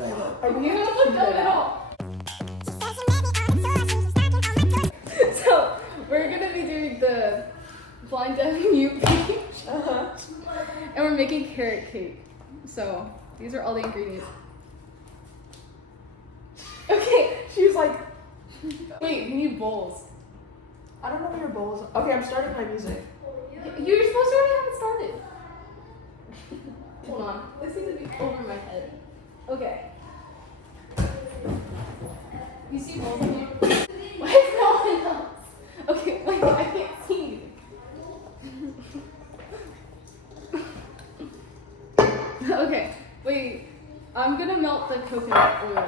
Are we gonna look dumb at all? So we're gonna be doing the blind deaf mute page. And we're making carrot cake. So these are all the ingredients. Okay, She was like, wait, we need bowls. I don't know where your bowls. Okay, I'm starting my music. You're supposed to already have it started. Hold on. This needs to be over my head. Okay. You see bowls in here? Why is no one else? Okay, wait, I can't see you. Okay, wait. I'm gonna melt the coconut oil.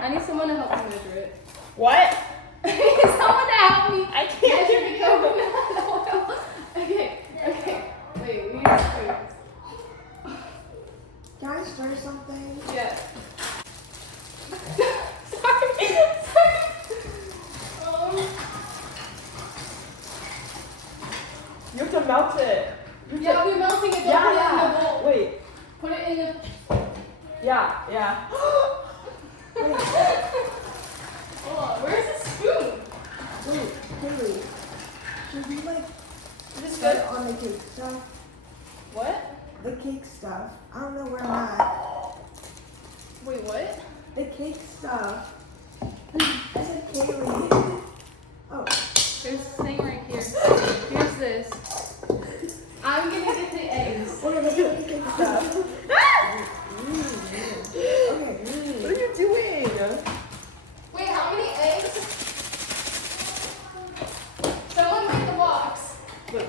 I need someone to help me measure it. What? I need someone to help me I can't measure the coconut oil. Okay. Wait, we need to stir. Can I stir something? Yeah. You have to melt it. Yeah, we're melting it. Don't put it in the bowl. Wait. Put it in the. Yeah. Hold on. Where's the spoon? Wait, Haley. Should we like Is this start good? on the cake stuff? What? The cake stuff. I don't know where I'm at. Wait, what? The cake stuff. I said Kaylee. Oh. There's this thing right here. Here's this. I'm gonna get the eggs. Okay, let's do the cake stuff. Okay. What are you doing? Wait, how many eggs? Someone make the box. Look.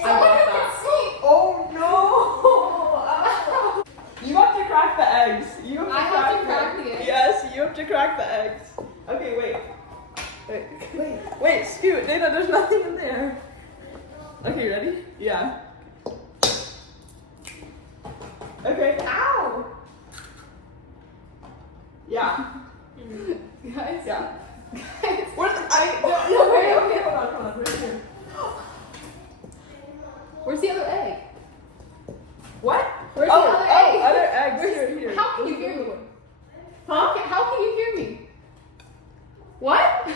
Someone make the sink. Oh no! You have to crack the eggs. You have to I have to crack the eggs? Yes, you have to crack the eggs. Okay, wait, Scoot, Dana, there's nothing in there. Okay, ready? Yeah. Okay. Ow! Yeah. Guys. Yeah. Guys. Where's the, okay, hold on, right here. Where's the other egg? What? Where's the other egg? Other eggs. Here. How can you hear me? Huh? How can you hear me? What?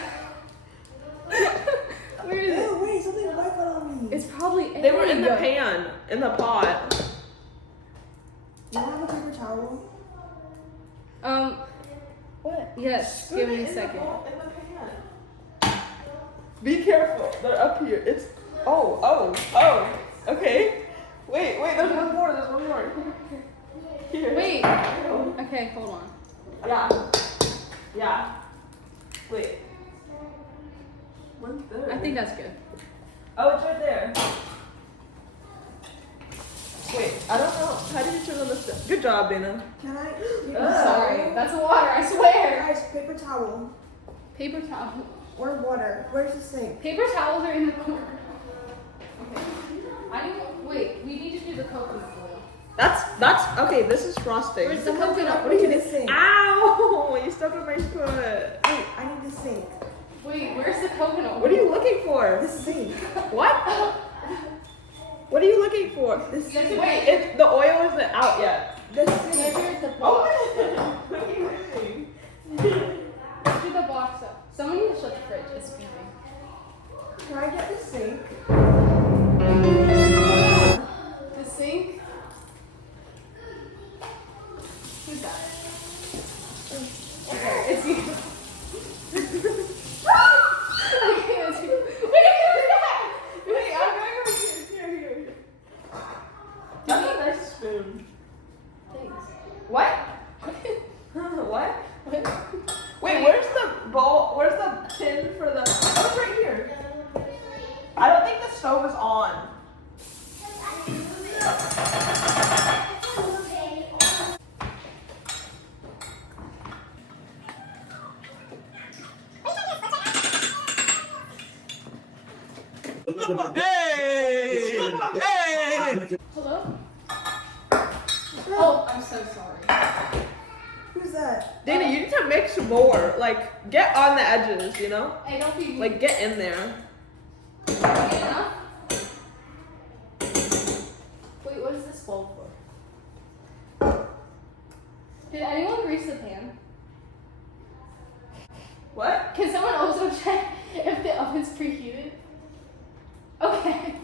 Where is it? Oh, wait, something white got on me. It's probably egg. They were in the pan, in the pot. You have a paper towel? What? Yes, give me a second. In the pan. Be careful. They're up here. It's oh. Okay. Wait, there's one more. Here. Wait. Okay, hold on. Yeah. Wait. What's there? I think that's good. Oh, it's right there. Wait, I don't know. How did you turn on the stove? Good job, Dana. Can I? Sorry, that's water. I swear. Guys, paper towel. Paper towel. Or water. Where's the sink? Paper towels are in the corner. Okay. Wait. We need to do the coconut oil. That's okay. This is frosting. Where's the coconut? What are you gonna sink? Ow! You stepped on my foot. Wait, I need the sink. Wait, where's the coconut oil? What are you looking for? The sink. What? What are you looking for? The sink. Wait, the oil isn't out yet. The sink. Measure the box. What are you doing? Measure the box up. Someone needs to shut the fridge. It's beeping. Can I get the sink? The sink. Who's that? Okay, it's you. Okay, it's you. Wait, I'm going over here. That's a nice spoon. Thanks. What? What? Wait, where's the bowl? Where's the tin for the? Oh, it's right here. I don't think the stove is on. Hey! Hello? Oh, I'm so sorry. Who's that? Dana, you need to mix more. Like, get on the edges, you know? Hey, don't be Like, get in there. enough. Wait, what is this bowl for? Did anyone grease the pan? What? Can someone also check if the oven's preheated? Okay.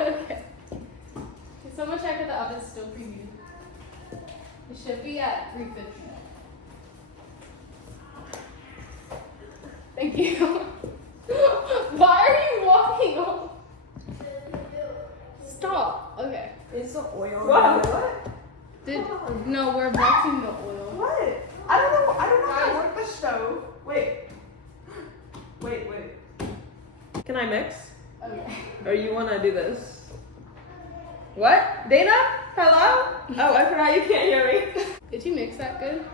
Okay. Can someone check if the oven's still preheated? It should be at 350. Thank you. Why are you walking on? Stop. Okay. Is the oil? Wow, what? No, we're melting the oil. What? I don't know how to work the stove. Wait. Can I mix? Okay. Or you wanna do this? What? Dana? Hello? Oh, I forgot you can't hear me. Did you mix that good?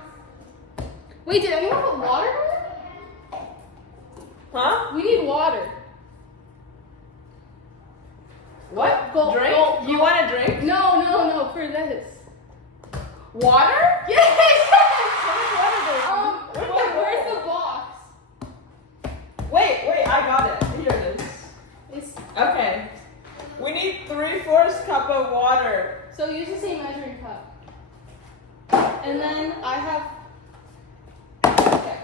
Wait, did anyone put water in it? Huh? We need water. What? Go- Drink? go- You go. want a drink? No, for this. Water? Yes! Where's the Where's bowl? the box? Wait, I got it. Here it is. It's, Okay. We need 3/4 cup of water. so use the same measuring cup. And then I have, okay.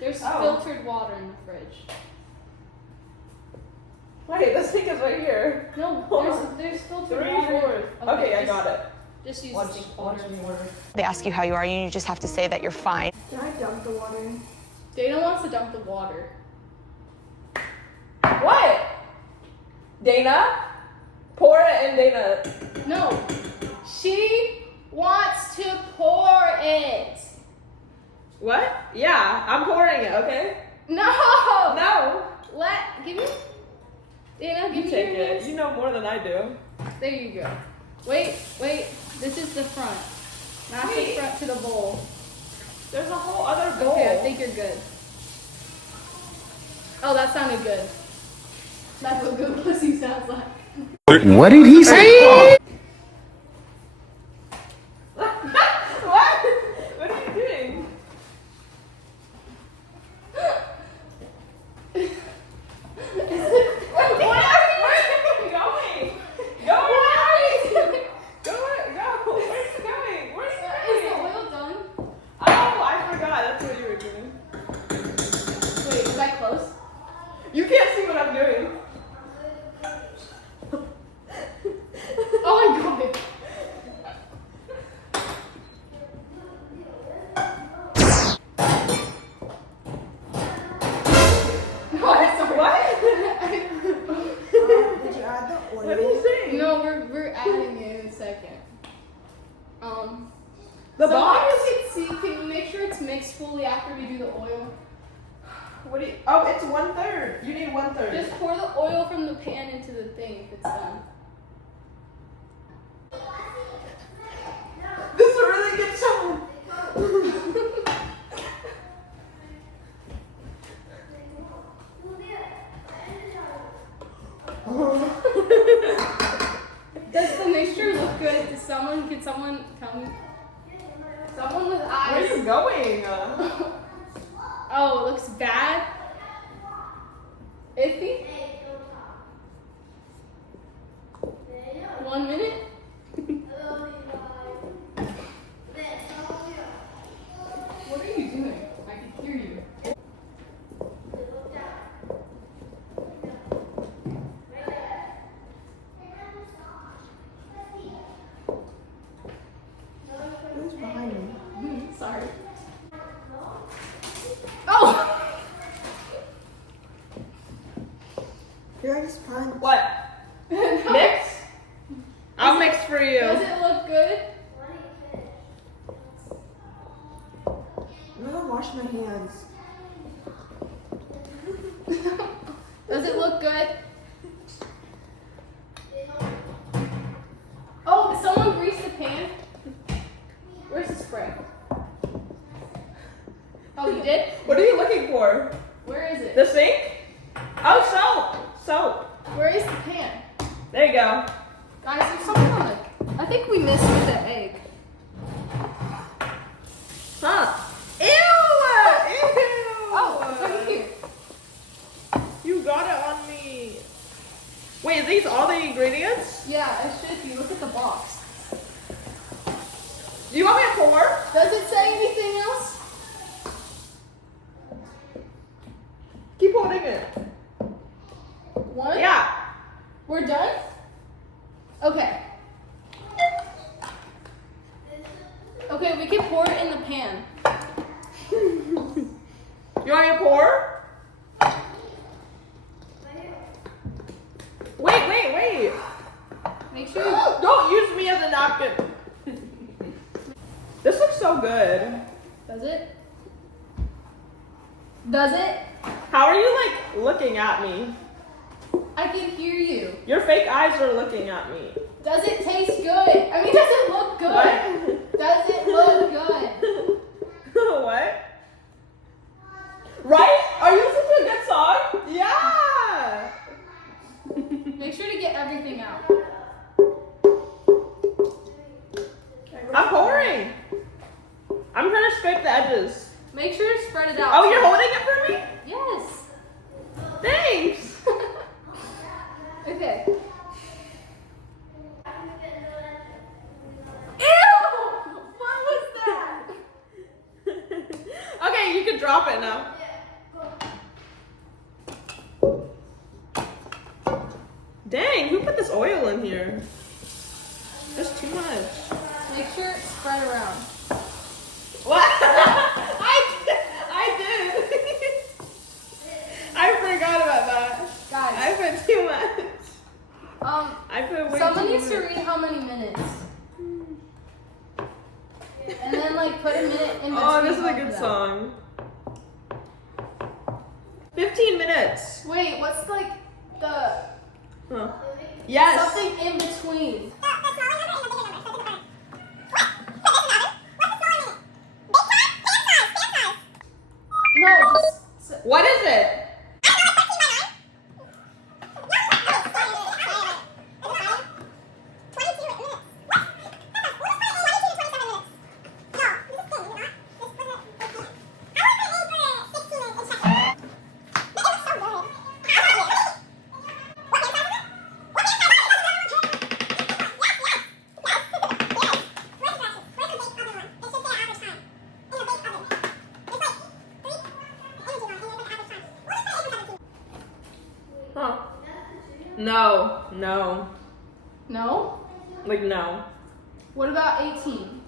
There's Oh. filtered water in the fridge. Wait, the sink is right here. No, there's filtered 3/4. water. Okay, I got it. Just use Watch the sink water. me water. They ask you how you are, and you just have to say that you're fine. Can I dump the water in? Dana wants to dump the water. What? Dana? Pour it in, Dana. No, she wants to pour it. What? Yeah, I'm pouring it, okay? No. No. Give me. Dana, You give me take your it. hands. You know more than I do. There you go. Wait. This is the front. Not the Wait. front to the bowl. There's a whole other bowl. Okay, I think you're good. Oh, that sounded good. That's what good pussy sounds like. What did he say? What? What are you doing? Where are you going? Go away! Go! Where's it going? Where's it Is the going? oil done? Oh, I forgot. That's what you were doing. Wait, is that close? You can't see what I'm doing. Oh my god. No, I'm sorry. What? Did you add the oil? What are you saying? No, we're adding it in a second. The so box? you can see, can you make sure it's mixed fully after we do the oil? What do you? Oh, it's 1/3. You need 1/3. Just pour the oil from the pan into the thing if it's done. This is a really good song. Does the mixture look good? Can someone tell me? Someone with eyes. Where are you going? Oh, it looks bad. Iffy? 1 minute? What are you doing? I can hear you. Who's behind me? Sorry. Oh! Did I just punch? What? Mix? I'll mix for you. Does it look good? I'm gonna wash my hands. Does it look good? Oh, did someone grease the pan? Where's the spray? Oh, you did? What are you looking for? Where is it? The sink? Oh, soap. Where is the pan? There you go. Guys, there's something on the... I think we missed with the egg. Huh? Ew! Oh, it's right here. You got it on me. Wait, is these all the ingredients? Yeah, it should be. Look at the box. Do you want me to pour? Does it say anything else? Keep holding it. One? Yeah. We're done? Okay. Okay, we can pour it in the pan. You want me to pour? Wait. Make sure you... Don't use me as a napkin. This looks so good. Does it? Does it? How are you like looking at me? I can hear you. Your fake eyes are looking at me. Does it taste good? I mean, does it look good? What? Does it look good? What? Right? Are you listening to a good song? Yeah. Make sure to get everything out. I'm pouring. I'm trying to scrape the edges. Make sure to spread it out. Oh, you're holding it for me? Yes. Thanks. Okay. Ew! What was that? Okay, you can drop it now. Dang, who put this oil in here? There's too much. Make sure it's spread around. What? I did. I forgot about that. Guys, I put too much. I put way someone too needs to much. read how many minutes. And then like put a minute in between. Oh, this is a both good of them. song. 15 minutes. Wait, what's like the Huh. Yes. something in between? No, just What is it? Huh. No. no. Like, no. What about 18?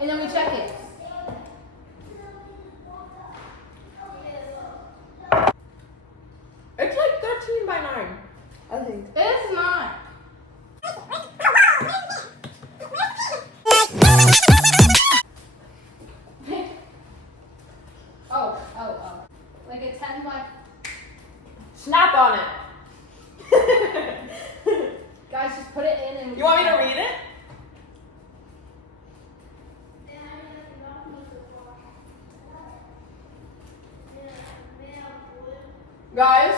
And then we check it. It's like 13 by 9. I think. It's not. Oh. Like a 10 by... Snap on it. Guys, just put it in and... You want me to read it? Guys,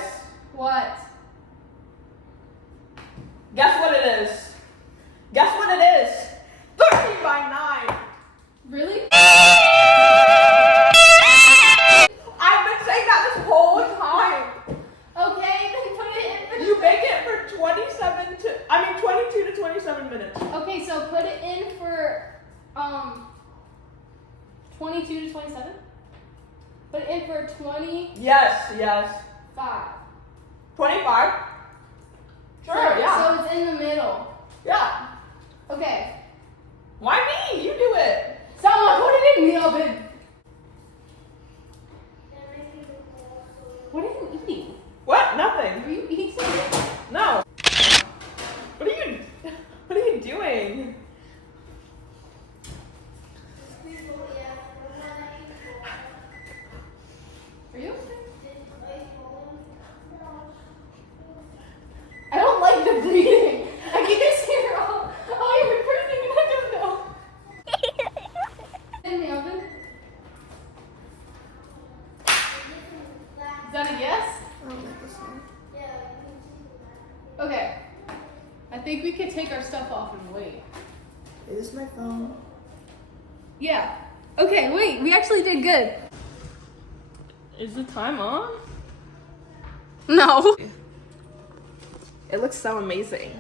What? guess what it is? Guess what it is? 13 by 9. Really? I've been saying that this whole time. Okay, then put it in for... You make it for 22 to 27 minutes. Okay, so put it in for 22 to 27. Put it in for 25. Yes. 25? Sure, yeah. So it's in the middle. Yeah. Okay. Why me? You do it. Someone put it in the oven. What are you eating? What? Nothing. Are you eating something? No. What are you doing? Are you okay? I don't like the breathing. I can just hear all you're breathing and I don't know. In the oven? Is that a yes? Okay. I think we could take our stuff off and wait. Is this my phone? Yeah. Okay, wait, we actually did good. Is the time on? No. It looks so amazing.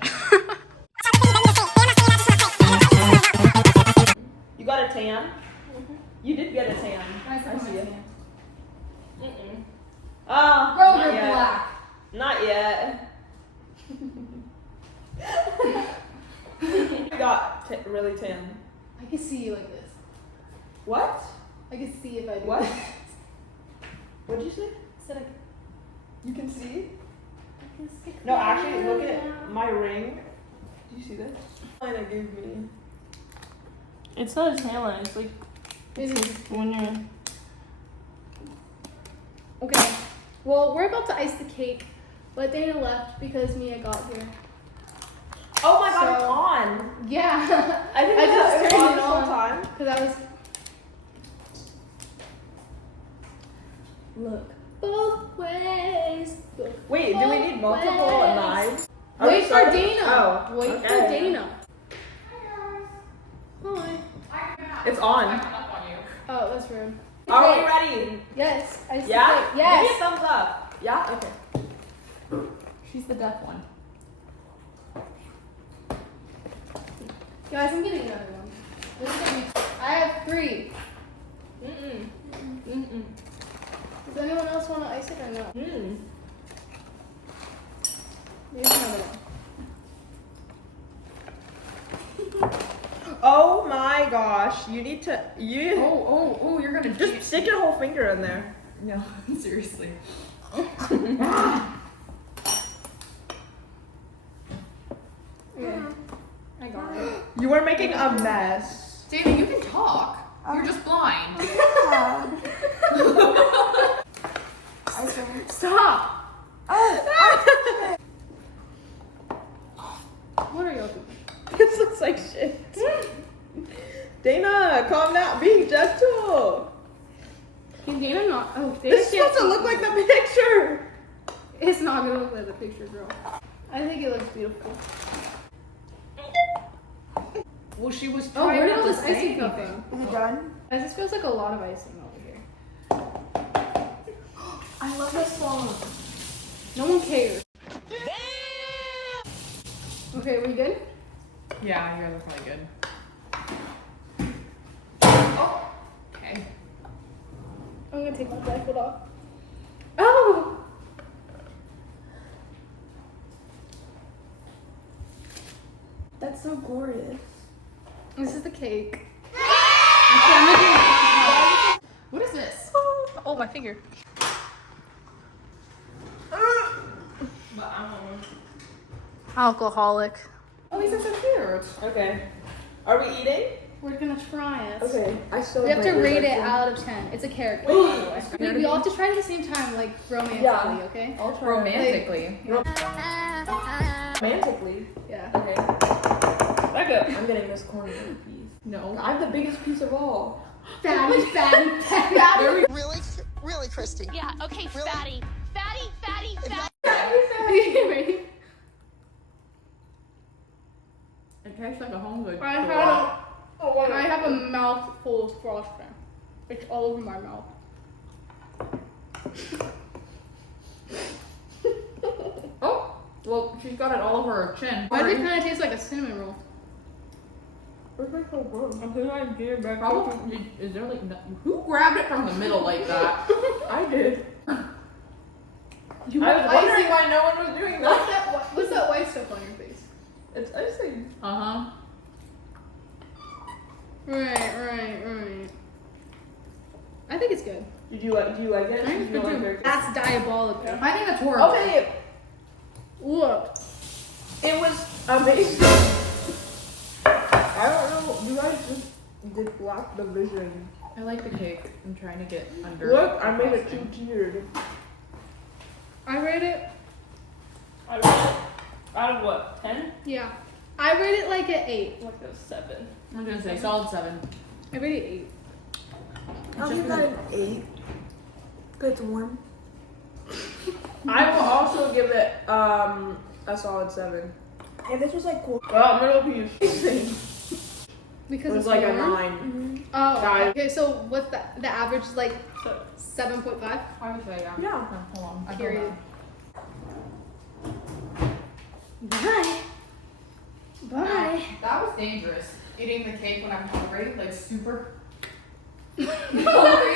You got got a tan? You did get a tan. I see it. tan. Mm-mm. Bro, not you're yet. black. Not yet. You got really tan. I can see you like this. What? I can see if I do What? this. What'd you say? I said I You can see? can see. No, actually, look at my ring. Do you see this? Line it gave me. It's not a tan line. It's like when you're. Okay. Well, we're about to ice the cake, but Dana left because Mia got here. Oh my god, it's So- on. Yeah. I think I it just was turned on it this whole on. time. Because I was. Look both ways. Look Wait, do we need multiple ways. knives? Wait for starting? Dana. Oh, Wait okay. for Dana. Hi. It's on. Oh, that's rude. Are we Wait. ready? Yes. I see Yeah? it. Give me a Yes. thumbs up. Yeah? Okay. She's the deaf one. Guys, I'm getting another one. This is gonna be. I have 3. Does anyone else want to ice it or no? Here's another one. Oh my gosh. You need to. Oh, you're gonna Just stick your whole finger in there. No, seriously. Okay. I got it. You are making a mess. Dana, you can talk. You're just blind. Stop! What are y'all doing? This looks like shit. Dana, calm down. Be gentle. Can Dana not? Oh, Dana This is can't supposed to see. look like the picture. It's not gonna look like the picture, girl. I think it looks beautiful. Well, she was Oh, trying where did not all to this say icing come anything. from? Is it done? Guys, this feels like a lot of icing over here. I love this song. No one cares. Okay, we good? Yeah, you guys are probably good. Okay. I'm gonna take my blindfold off. Oh! That's so glorious. This is the cake. What is this? Oh, my finger. Alcoholic. Oh, these are so cute. Okay. Are we eating? We're gonna try it. Okay. I still We have to my rate it ears are out of 10. It's a character. Wait. by the way. We all have to try it at the same time, like romantically, Yeah. okay? I'll try. Romantically. Romantically. Yeah. Okay. Back up. I'm getting this corner piece. No. I'm the biggest piece of all. Fatty, fatty, fatty. Really? Really, Christy? Yeah, okay, Really? fatty. Fatty, fatty, fatty. Ready? It tastes like a home good. I have a mouth full of frosting. It's all over my mouth. Oh, well, she's got it all over her chin. Why does it kind of taste like a cinnamon roll? Where's my cold bro? Probably. Is there like who grabbed it from the middle like that? I did. You I was have wondering icing. why no one was doing that. What's that white stuff on your face? It's icing. Uh huh. Right. I think it's good. Do you like it? I think it's Do you good like too. very- That's diabolical. I think that's horrible. Okay. Look. It was amazing. I don't know. You guys just did block the vision. I like the cake. I'm trying to get under. Look, I made it frosting. 2 tiered. I rate it. Out of what? 10? Yeah. I rate it like an 8. Like a 7. I'm gonna say solid 7. I rate it 8. I'll give that an 8. But it's warm. I will also give it a solid 7. Yeah, this was like cool. Well, middle piece. Because It was it's like a warm? 9. Oh, Guys. okay. So what's the average is like 7.5? I would say yeah. Yeah. Hold on. I Period. don't know. Bye. Bye. That was dangerous. eating the cake when I'm hungry, like super. No,